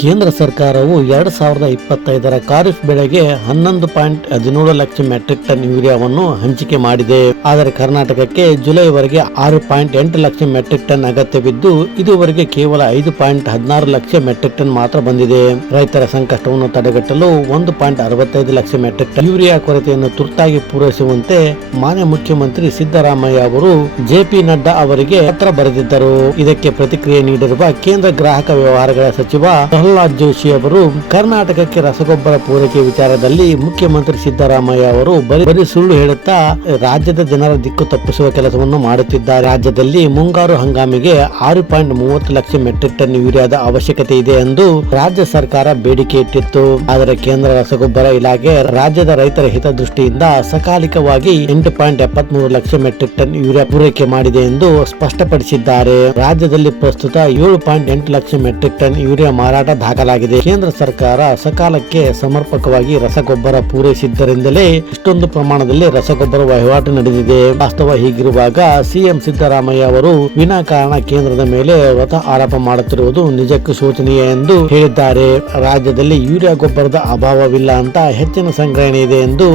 ಕೇಂದ್ರ ಸರ್ಕಾರವು ಎರಡು ಸಾವಿರದ ಇಪ್ಪತ್ತೈದರ ಖಾರಿಫ್ ಬೆಳೆಗೆ ಹನ್ನೊಂದು ಪಾಯಿಂಟ್ ಹದಿನೇಳು ಲಕ್ಷ ಮೆಟ್ರಿಕ್ ಟನ್ ಯೂರಿಯಾವನ್ನು ಹಂಚಿಕೆ ಮಾಡಿದೆ. ಆದರೆ ಕರ್ನಾಟಕಕ್ಕೆ ಜುಲೈವರೆಗೆ ಆರು ಪಾಯಿಂಟ್ ಎಂಟು ಲಕ್ಷ ಮೆಟ್ರಿಕ್ ಟನ್ ಅಗತ್ಯವಿದ್ದು, ಇದುವರೆಗೆ ಕೇವಲ ಐದು ಪಾಯಿಂಟ್ ಹದಿನಾರು ಲಕ್ಷ ಮೆಟ್ರಿಕ್ ಟನ್ ಮಾತ್ರ ಬಂದಿದೆ. ರೈತರ ಸಂಕಷ್ಟವನ್ನು ತಡೆಗಟ್ಟಲು ಒಂದು ಪಾಯಿಂಟ್ ಅರವತ್ತೈದು ಲಕ್ಷ ಮೆಟ್ರಿಕ್ ಟನ್ ಯೂರಿಯಾ ಕೊರತೆಯನ್ನು ತುರ್ತಾಗಿ ಪೂರೈಸುವಂತೆ ಮಾನ್ಯ ಮುಖ್ಯಮಂತ್ರಿ ಸಿದ್ದರಾಮಯ್ಯ ಅವರು ಜೆಪಿ ನಡ್ಡಾ ಅವರಿಗೆ ಪತ್ರ ಬರೆದಿದ್ದರು. ಇದಕ್ಕೆ ಪ್ರತಿಕ್ರಿಯೆ ನೀಡಿರುವ ಕೇಂದ್ರ ಗ್ರಾಹಕ ವ್ಯವಹಾರಗಳ ಸಚಿವ ಪ್ರಹ್ಲಾದ್ ಜೋಶಿ ಅವರು ಕರ್ನಾಟಕಕ್ಕೆ ರಸಗೊಬ್ಬರ ಪೂರೈಕೆ ವಿಚಾರದಲ್ಲಿ ಮುಖ್ಯಮಂತ್ರಿ ಸಿದ್ದರಾಮಯ್ಯ ಅವರು ಬರೀ ಸುಳ್ಳು ಹೇಳುತ್ತಾ ರಾಜ್ಯದ ಜನರ ದಿಕ್ಕು ತಪ್ಪಿಸುವ ಕೆಲಸವನ್ನು ಮಾಡುತ್ತಿದ್ದಾರೆ. ರಾಜ್ಯದಲ್ಲಿ ಮುಂಗಾರು ಹಂಗಾಮಿಗೆ ಆರು ಪಾಯಿಂಟ್ ಮೂವತ್ತು ಲಕ್ಷ ಮೆಟ್ರಿಕ್ ಟನ್ ಯೂರಿಯಾದ ಅವಶ್ಯಕತೆ ಇದೆ ಎಂದು ರಾಜ್ಯ ಸರ್ಕಾರ ಬೇಡಿಕೆ ಇಟ್ಟಿತ್ತು. ಆದರೆ ಕೇಂದ್ರ ರಸಗೊಬ್ಬರ ಇಲಾಖೆ ರಾಜ್ಯದ ರೈತರ ಹಿತದೃಷ್ಟಿಯಿಂದ ಸಕಾಲಿಕವಾಗಿ ಎಂಟು ಪಾಯಿಂಟ್ ಎಪ್ಪತ್ಮೂರು ಲಕ್ಷ ಮೆಟ್ರಿಕ್ ಟನ್ ಯೂರಿಯಾ ಪೂರೈಕೆ ಮಾಡಿದೆ ಎಂದು ಸ್ಪಷ್ಟಪಡಿಸಿದ್ದಾರೆ. ರಾಜ್ಯದಲ್ಲಿ ಪ್ರಸ್ತುತ ಏಳು ಪಾಯಿಂಟ್ ಎಂಟು ಲಕ್ಷ ಮೆಟ್ರಿಕ್ ಟನ್ ಯೂರಿಯಾ ಮಾರಾಟ ದಾಖಲಾಗಿದೆ. ಕೇಂದ್ರ ಸರ್ಕಾರ ಸಕಾಲಕ್ಕೆ ಸಮರ್ಪಕವಾಗಿ ರಸಗೊಬ್ಬರ ಪೂರೈಸಿದ್ದರಿಂದಲೇ ಇಷ್ಟೊಂದು ಪ್ರಮಾಣದಲ್ಲಿ ರಸಗೊಬ್ಬರ ವಹಿವಾಟು ನಡೆದಿದೆ. ವಾಸ್ತವ ಹೀಗಿರುವಾಗ ಸಿಎಂ ಸಿದ್ದರಾಮಯ್ಯ ಅವರು ವಿನಾಕಾರಣ ಕೇಂದ್ರದ ಮೇಲೆ ವ್ರತ ಆರೋಪ ಮಾಡುತ್ತಿರುವುದು ನಿಜಕ್ಕೂ ಶೋಚನೀಯ ಎಂದು ಹೇಳಿದ್ದಾರೆ. ರಾಜ್ಯದಲ್ಲಿ ಯೂರಿಯಾ ಗೊಬ್ಬರದ ಅಭಾವವಿಲ್ಲ ಅಂತ ಹೆಚ್ಚಿನ ಸಂಗ್ರಹಣೆ ಇದೆ ಎಂದು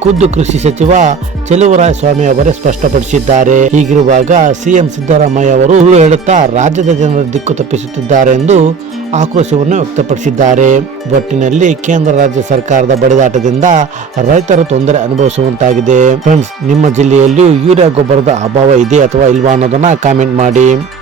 ಖುದ್ದು ಕೃಷಿ ಸಚಿವ ಚೆಲುವರಾಯ ಸ್ವಾಮಿ ಅವರೇ ಸ್ಪಷ್ಟಪಡಿಸಿದ್ದಾರೆ. ಹೀಗಿರುವಾಗ ಸಿಎಂ ಸಿದ್ದರಾಮಯ್ಯ ಅವರು ಹೇಳುತ್ತಾ ರಾಜ್ಯದ ಜನರ ದಿಕ್ಕು ತಪ್ಪಿಸುತ್ತಿದ್ದಾರೆ ಎಂದು ಆಕ್ರೋಶವನ್ನು ವ್ಯಕ್ತಪಡಿಸಿದ್ದಾರೆ. ಒಟ್ಟಿನಲ್ಲಿ ಕೇಂದ್ರ ರಾಜ್ಯ ಸರ್ಕಾರದ ಬಡಿದಾಟದಿಂದ ರೈತರು ತೊಂದರೆ ಅನುಭವಿಸುವಂತಾಗಿದೆ. ಫ್ರೆಂಡ್ಸ್, ನಿಮ್ಮ ಜಿಲ್ಲೆಯಲ್ಲಿ ಯೂರಿಯಾ ಗೊಬ್ಬರದ ಅಭಾವ ಇದೆ ಅಥವಾ ಇಲ್ವಾ ಅನ್ನೋದನ್ನ ಕಾಮೆಂಟ್ ಮಾಡಿ.